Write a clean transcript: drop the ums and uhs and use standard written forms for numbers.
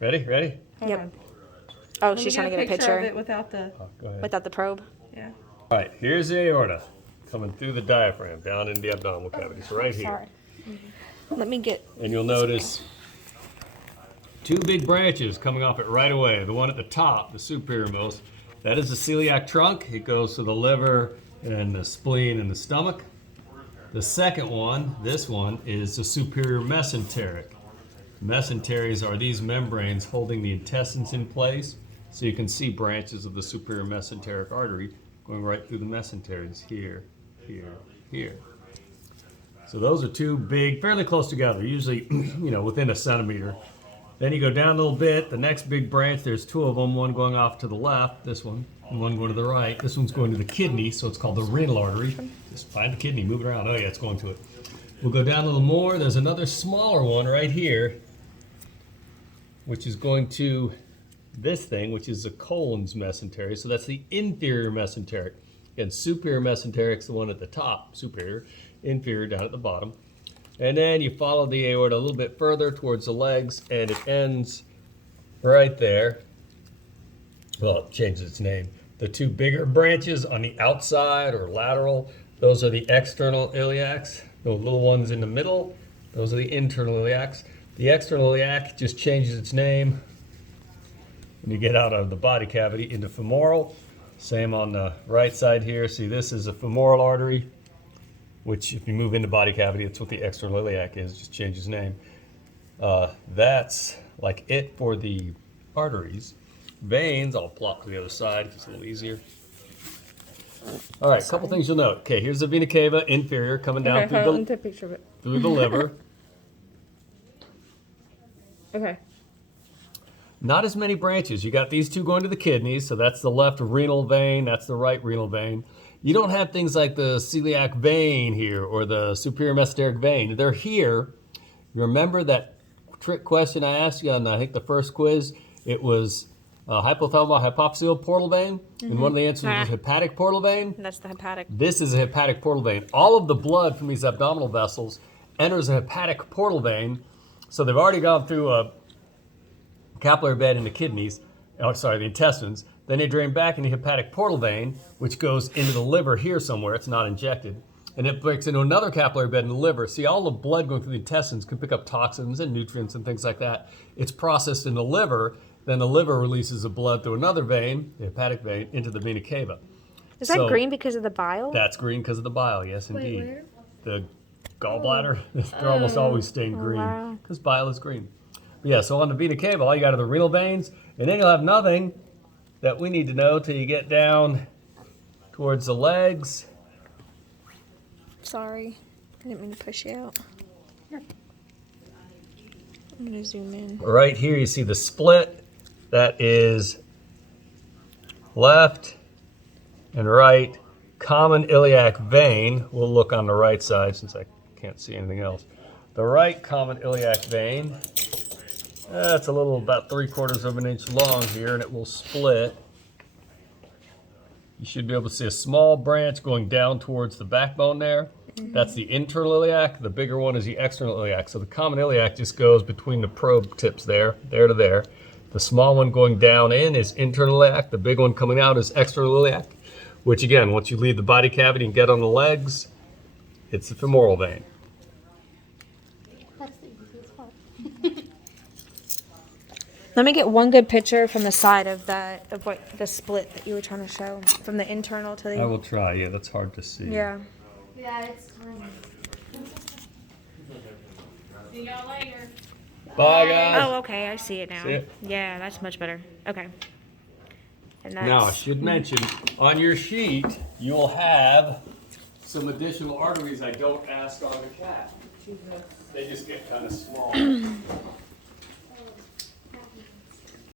Ready? Ready? Yep. Oh, she's trying to get a picture of it without the. Oh, go ahead. without the probe. Yeah. All right, here's the aorta coming through the diaphragm down into the abdominal cavity. So right here. Sorry. Let me get. And you'll notice two big branches coming off it right away. The one at the top, the superiormost, that is the celiac trunk. It goes to the liver and the spleen and the stomach. The second one, this one, is the superior mesenteric. Mesenteries are these membranes holding the intestines in place. So you can see branches of the superior mesenteric artery going right through the mesenteries here, here, here. So those are two big, fairly close together, usually within a centimeter. Then you go down a little bit, the next big branch, there's two of them, one going off to the left, this one, and one going to the right. This one's going to the kidney, so it's called the renal artery. Just find the kidney, move it around. Oh yeah, it's going to it. We'll go down a little more. There's another smaller one right here, which is going to this thing, which is the colon's mesentery. So that's the inferior mesenteric. Again, superior mesenteric is the one at the top, superior, inferior down at the bottom. And then you follow the aorta a little bit further towards the legs, and it ends right there. Well, it changes its name. The two bigger branches on the outside or lateral, those are the external iliacs. The little ones in the middle, those are the internal iliacs. The external iliac just changes its name when you get out of the body cavity into femoral. Same on the right side here. See, this is a femoral artery, which if you move into body cavity, it's what the external iliac is, just changes name. That's like it for the arteries. Veins, I'll plot to the other side, it's a little easier. All right, a couple things you'll note. Okay, here's the vena cava, inferior, coming down through Take a picture of it. through the liver. Okay. Not as many branches. You got these two going to the kidneys, so that's the left renal vein, that's the right renal vein. You don't have things like the celiac vein here or the superior mesenteric vein. They're here. Remember that trick question I asked you on, I think, the first quiz? It was hypothalamic hypophyseal portal vein, and one of the answers was hepatic portal vein. That's the hepatic. This is a hepatic portal vein. All of the blood from these abdominal vessels enters a hepatic portal vein, so they've already gone through a capillary bed in the kidneys, the intestines. Then they drain back in the hepatic portal vein, which goes into the liver here somewhere. It's not injected. And it breaks into another capillary bed in the liver. See, all the blood going through the intestines can pick up toxins and nutrients and things like that. It's processed in the liver. Then the liver releases the blood through another vein, the hepatic vein, into the vena cava. Is that green because of the bile? That's green because of the bile, yes, indeed. Where? The gallbladder, they're almost always stained green because bile is green. But yeah, so on the vena cava, all you got are the renal veins, and then you'll have nothing that we need to know till you get down towards the legs. Sorry, I didn't mean to push you out. Here. I'm gonna zoom in. Right here you see the split. That is left and right common iliac vein. We'll look on the right side since I can't see anything else. The right common iliac vein. That's a little, about 3/4 of an inch long here, and it will split. You should be able to see a small branch going down towards the backbone there. That's the internal iliac. The bigger one is the external iliac. So the common iliac just goes between the probe tips there to there. The small one going down in is internal iliac. The big one coming out is external iliac, which again, once you leave the body cavity and get on the legs, it's the femoral vein. That's the easiest part. Let me get one good picture from the side of what the split that you were trying to show, from the internal to the. I will try. Yeah, that's hard to see. Yeah. Yeah, it's tiny. See y'all later. Bye, guys. Oh, okay, I see it now. See it? Yeah, that's much better. Okay. And that's. Now, I should mention, on your sheet, you'll have some additional arteries I don't ask on the cat. They just get kind of small.